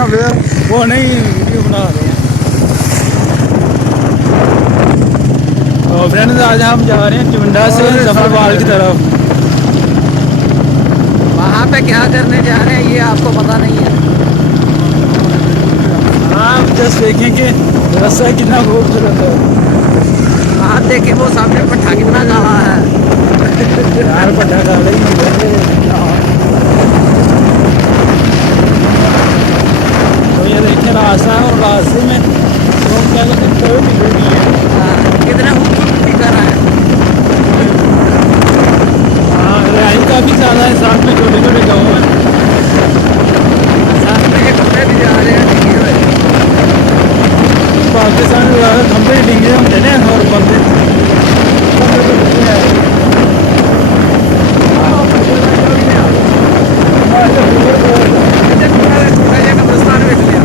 या फिर वो नहीं वीडियो बना रहे हैं। तो फ्रेंड्स आज हम जा रहे हैं चुंडा से जफरवाल की तरफ। वहाँ पे क्या करने जा रहे हैं ये आपको पता नहीं है। आप जस्ट देखें कि रास्ता कितना खूबसूरत है। आप देखें वो सामने पट्टा कितना काला है। यार पट्टा काला ही है। तो ये देखिए रास्ता है और रास्ते में लोग क्या कहते हैं कोई टिकट नहीं है। कितने खूबसूरत कर रहा है। हाँ रिहाई काफ़ी ज़्यादा है, साथ में छोटे छोटे गाँव हैं। साथ में ये कपड़े भी जा रहे हैं टिके हुए। पाकिस्तान में ज़्यादा खंभे डिंगे होंगे ना और बंदे कब्रिस्तान देख लिया।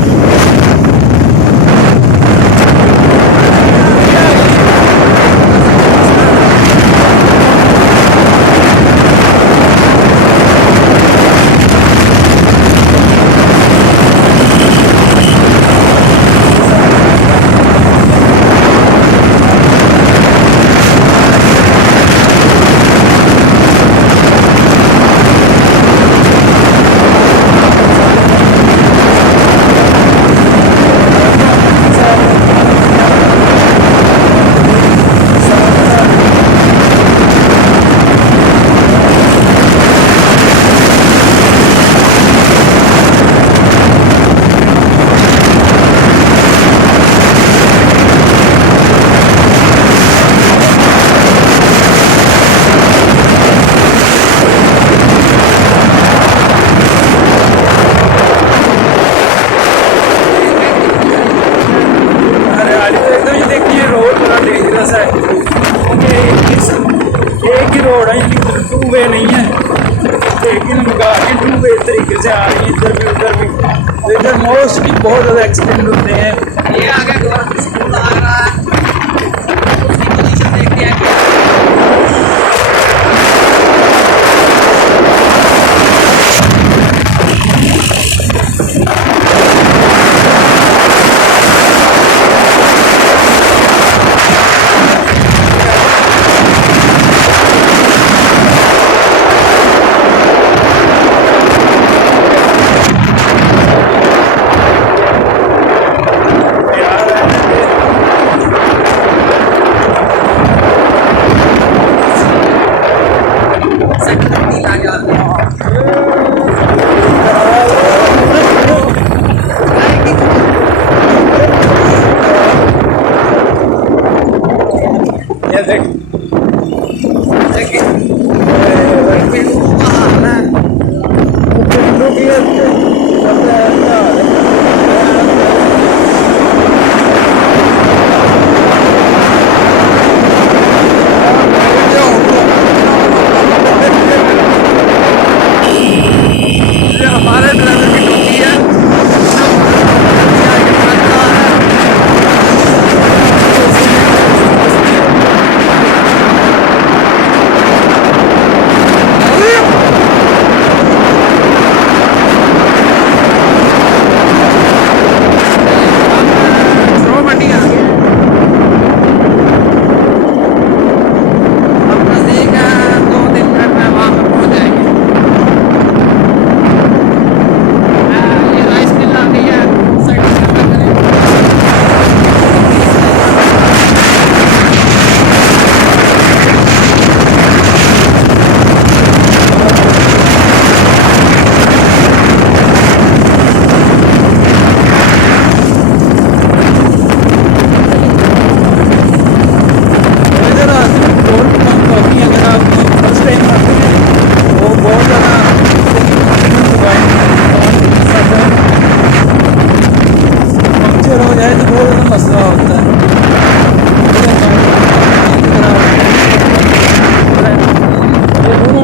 रोड है, टू वे नहीं है, लेकिन गाड़ी टू वे तरीके से आ रही है इधर भी उधर भी। तो इधर मोस्टली बहुत ज़्यादा एक्सीडेंट होते हैं। ये आगे गवर्नमेंट स्कूल आ रहा है। उसकी पोजीशन देखते हैं।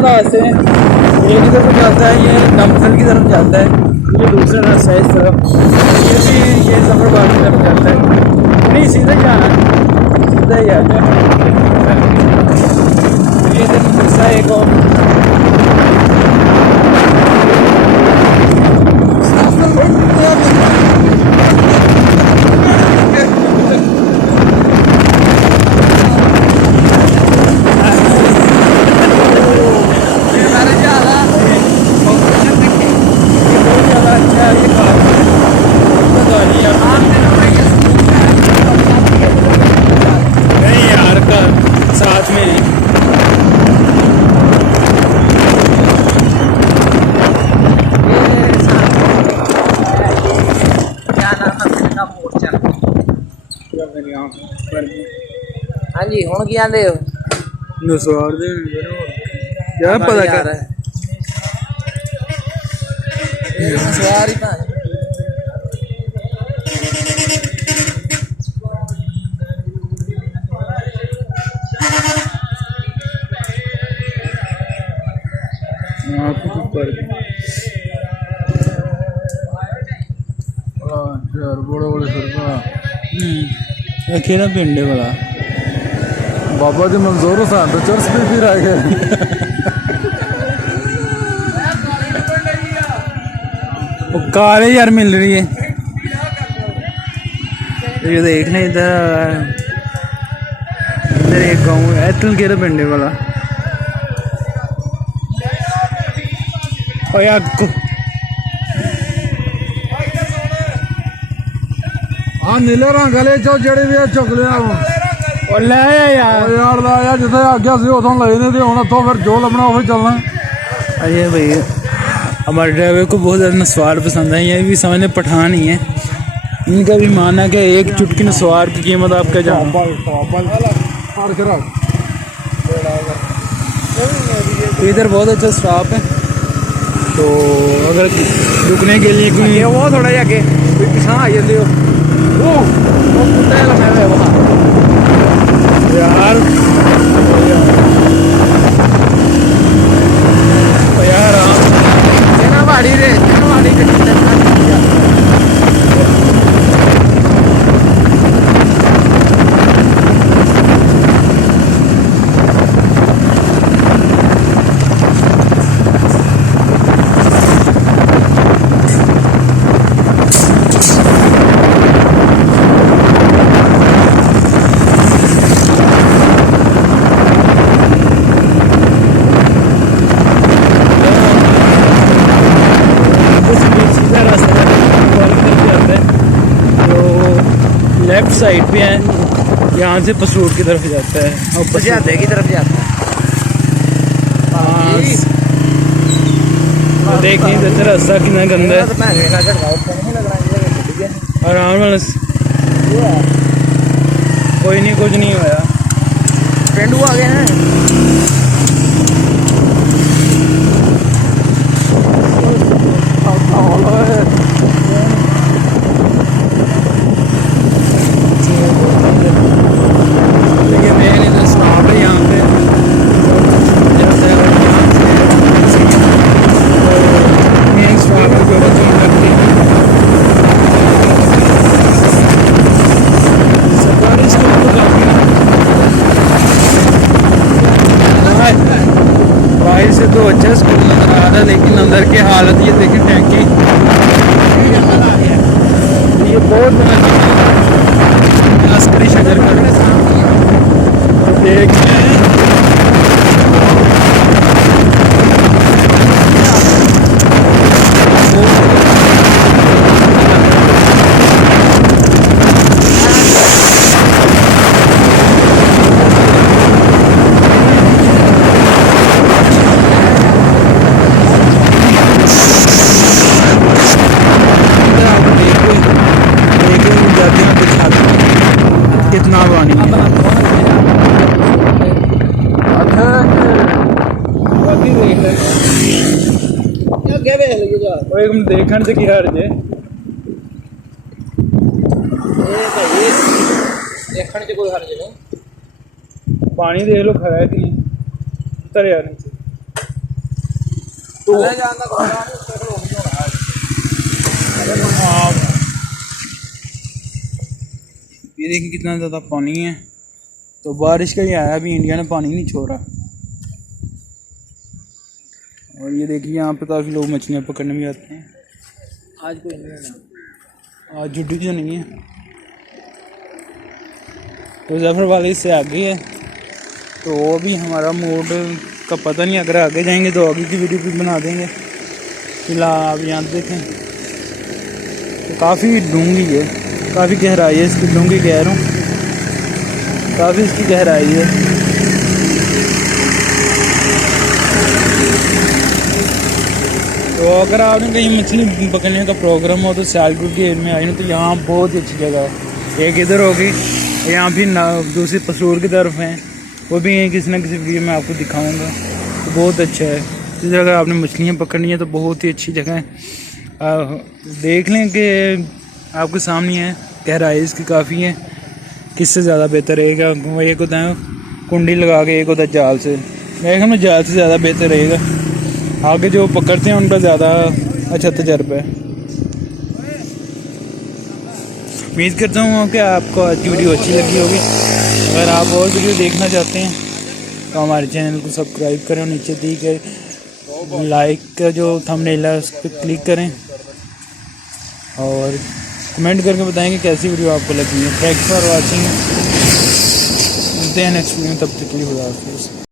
रास्ते हैं, एक इधर को जाता है, ये दमखल की तरफ जाता है, ये दूसरा रास्ता है इस तरफ, ये भी ये जफरवाल की तरफ जाता है। नहीं सीधा जाना है, सीधा ही आता है। ये रास्ता एक और मेरी आँख पर हाँ जी हुण की आंदे हो नसवार दे यार पता कर सवार ही भां आँख पर यार बड़े बड़े सरका खेला पिंडे वाला बाबा जी मंजूर हुसैन तो चर्च पे फिर आ गए वो काले यार मिल रही है ये देखने इधर इधर एक गाँव है एतल केरा पिंडे वाला और यार हाँ नीले रंग वाले चो जड़े भी चुक लिया और ले आया यार यार लाया जिथे आज्ञा सी उतों ले नहीं थे हूँ इतों फिर जो लभना वो चलना अरे भाई हमारे ड्राइवर को बहुत ज़्यादा नस्वार पसंद है ये भी समझने पठान ही है इनका भी मानना है कि एक चुटकी नस्वार की कीमत आप क्या जानो इधर बहुत अच्छा स्टाफ है तो अगर रुकने के लिए कोई वो थोड़ा आगे पिछा आ जाते हो यार यार पहाड़ी रे पहाड़ी लेफ्ट साइड पे है यहाँ से पसरूर की तरफ जाता है और बजाते की तरफ जाता है देखिए जैसे रास्ता कितना गंदा है आराम वाला कोई नहीं कुछ नहीं होया फ्रेंड वो आ गए हैं बाहर से तो अच्छा स्कूल नजर आ रहा है लेकिन अंदर की हालत ये देखिए टैंकी ये बहुत बड़ा अस्करी शजर कर देख कितना पानी है देखने से क्या जे देखने से कोई हर्ज नहीं पानी देख लो खरा है कि नहीं उतर यार नीचे तो ये देखिए कितना ज़्यादा पानी है तो बारिश का ही आया अभी इंडिया ने पानी नहीं छोड़ा और ये देखिए यहाँ पे काफ़ी लोग मछलियाँ पकड़ने भी आते हैं आज कोई नहीं है आज जुटी तो नहीं है तो जफर वाले से आगे है तो वो भी हमारा मोड का पता नहीं अगर आगे जाएंगे तो आगे की वीडियो भी बना देंगे फिलहाल आप यहाँ देखें तो काफ़ी डूंगी है काफ़ी गहराई है इसकी डूंगी कह रहा हूँ काफ़ी इसकी गहराई है तो अगर आपने कहीं मछली पकड़ने का प्रोग्राम हो तो सियालकोट के एरिया में आई ना तो यहाँ बहुत ही अच्छी जगह है एक इधर होगी यहाँ भी ना दूसरी पसूर की तरफ हैं, वो भी किसी न किसी वीडियो में आपको दिखाऊंगा। तो बहुत अच्छा है, इस जगह आपने मछलियाँ पकड़नी है तो बहुत ही अच्छी जगह है। देख लें कि आपके सामने है, गहराई इसकी काफ़ी है। किससे ज़्यादा बेहतर रहेगा, एक होता है कुंडी लगा के, एक होता है जाल से। मेरे ख्याल में जाल से ज़्यादा बेहतर रहेगा, आगे जो पकड़ते हैं उनका ज़्यादा अच्छा तजर्बा है। उम्मीद करता हूँ कि आपको आज की वीडियो अच्छी लगी होगी। अगर आप और वीडियो देखना चाहते हैं तो हमारे चैनल को सब्सक्राइब करें, नीचे दी गए लाइक का जो थंबनेल है उस पर क्लिक करें और कमेंट करके बताएंगे कैसी वीडियो आपको लगी है। थैंक्स फॉर वॉचिंग, मिलते हैं नेक्स्ट वीडियो, तब तक के लिए खुदा हाफिज़।